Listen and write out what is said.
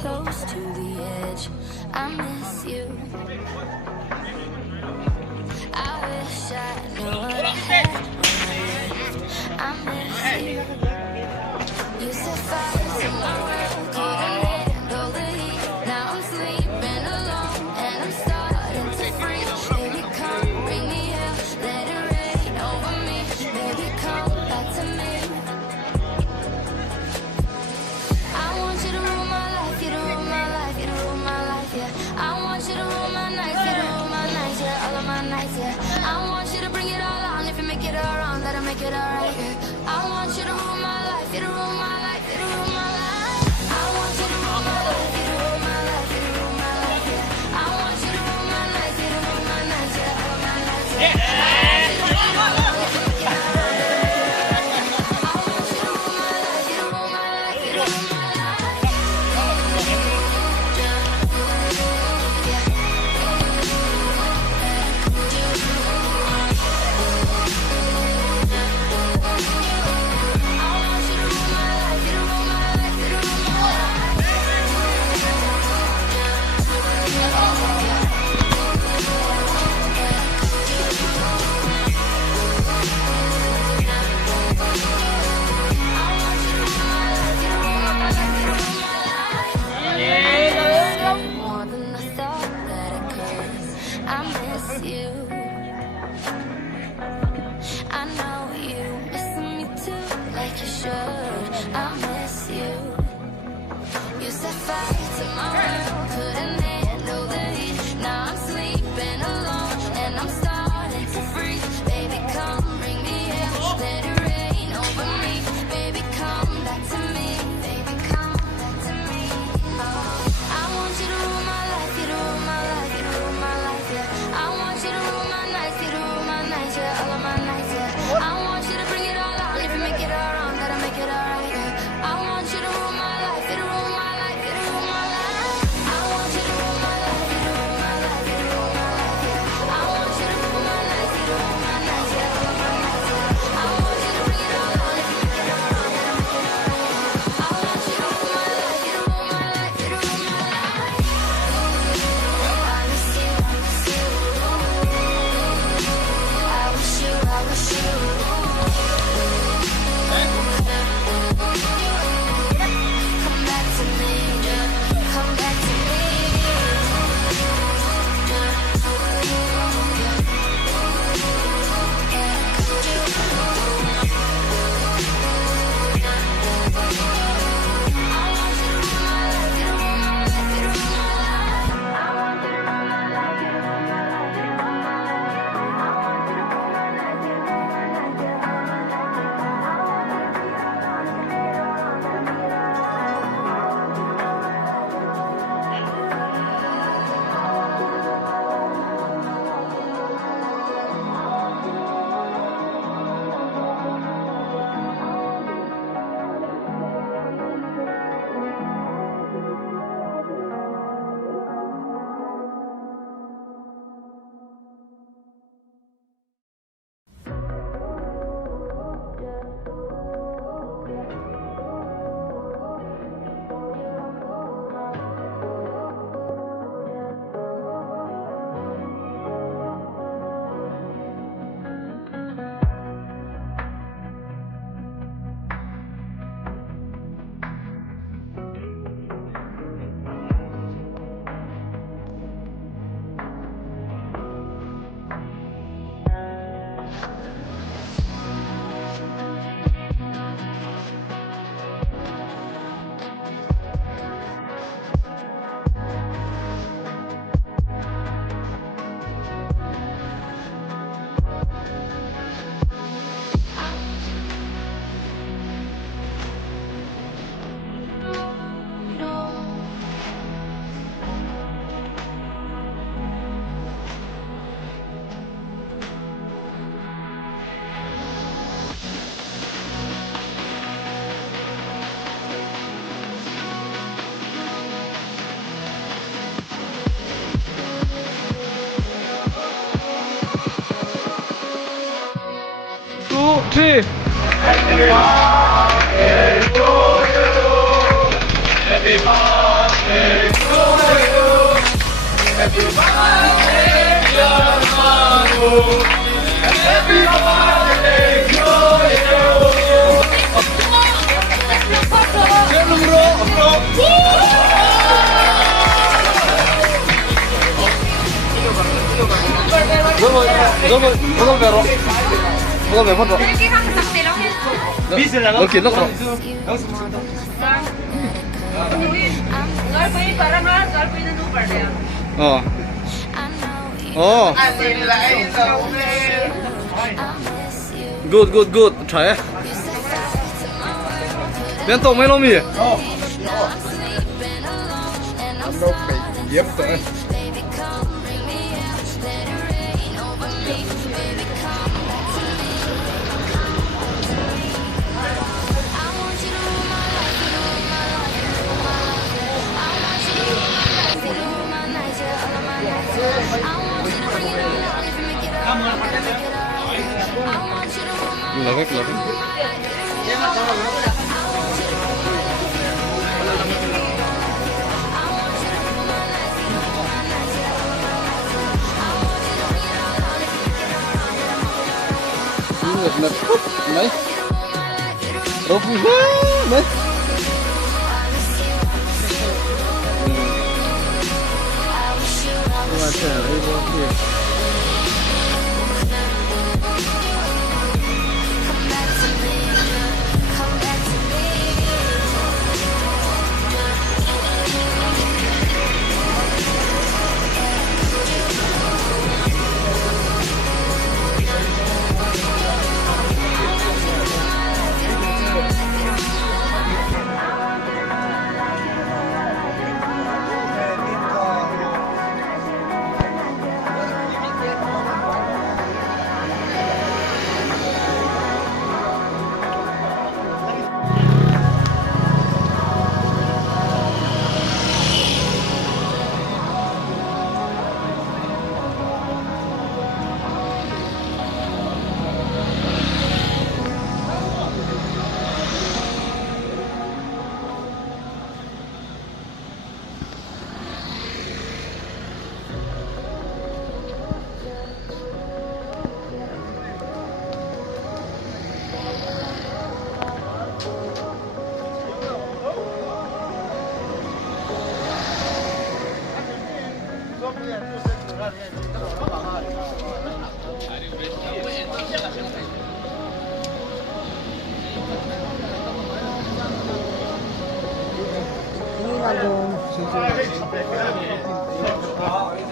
close to the edge. I miss you. I wish I knew what I had when I left. I miss you. You set fire to my world, couldn't handle the heat. Now I'm sleeping alone and I'm starting to freeze. Baby, come bring me hell, let it rain over me. Baby, come back to me. I want you to rule my life, you to rule my life, you to rule my life, yeah. I want you to rule my nights, you to rule my nights, yeah. All of my nights, yeah. I want you to bring it all on. If you make it all wrong, let it make it all right, yeah. I want you to rule my life, you to rule my life, you to rule my life. I want you to rule my life, you to rule my life, you to rule my life, yeah. I want you to rule my nights, you to rule my nights, yeah. All of my nights, yeah. I want you to rule my life, you to rule my life, you to rule my life. More than I thought that I could. I miss you. I know you missing me too, like you should. I miss you. You set fire to my world, couldn't handle the heat. Now I'm sleeping alone and I'm starting to freeze. Baby, come bring me hell, let it rain over me. Baby, come back to me. Baby, come back to me. Oh, I want you to rule my life, you to rule my life, you to rule my life, yeah. I want you to rule my nights, you to rule my nights, yeah. All of my nights, yeah. I want you to bring it all on. If you make it all wrong, that'll make it all right, yeah. I want you to rule my life, you to rule my life, you to rule my life. I want you to rule my life, you to rule my life, you to rule my life, yeah. I want you to rule my nights, you to rule my nights, yeah. All of my nights, yeah. I want you to bring it all on. If you make it all wrong, that'll make it all right, yeah. I want you to rule my life, you to rule my life, you to rule my life. I miss you, I miss you. I wish you, I wish you. Come back to me, come back to me. three. Happy birthday Foto be foto. Oke, lo kok. Oh. Oh. Good. Try. Bên tổng mấy lô mì? Nó bị dép rồi. Logek. Net mấy đâu vui đấy mà trẻ đây có gì Ini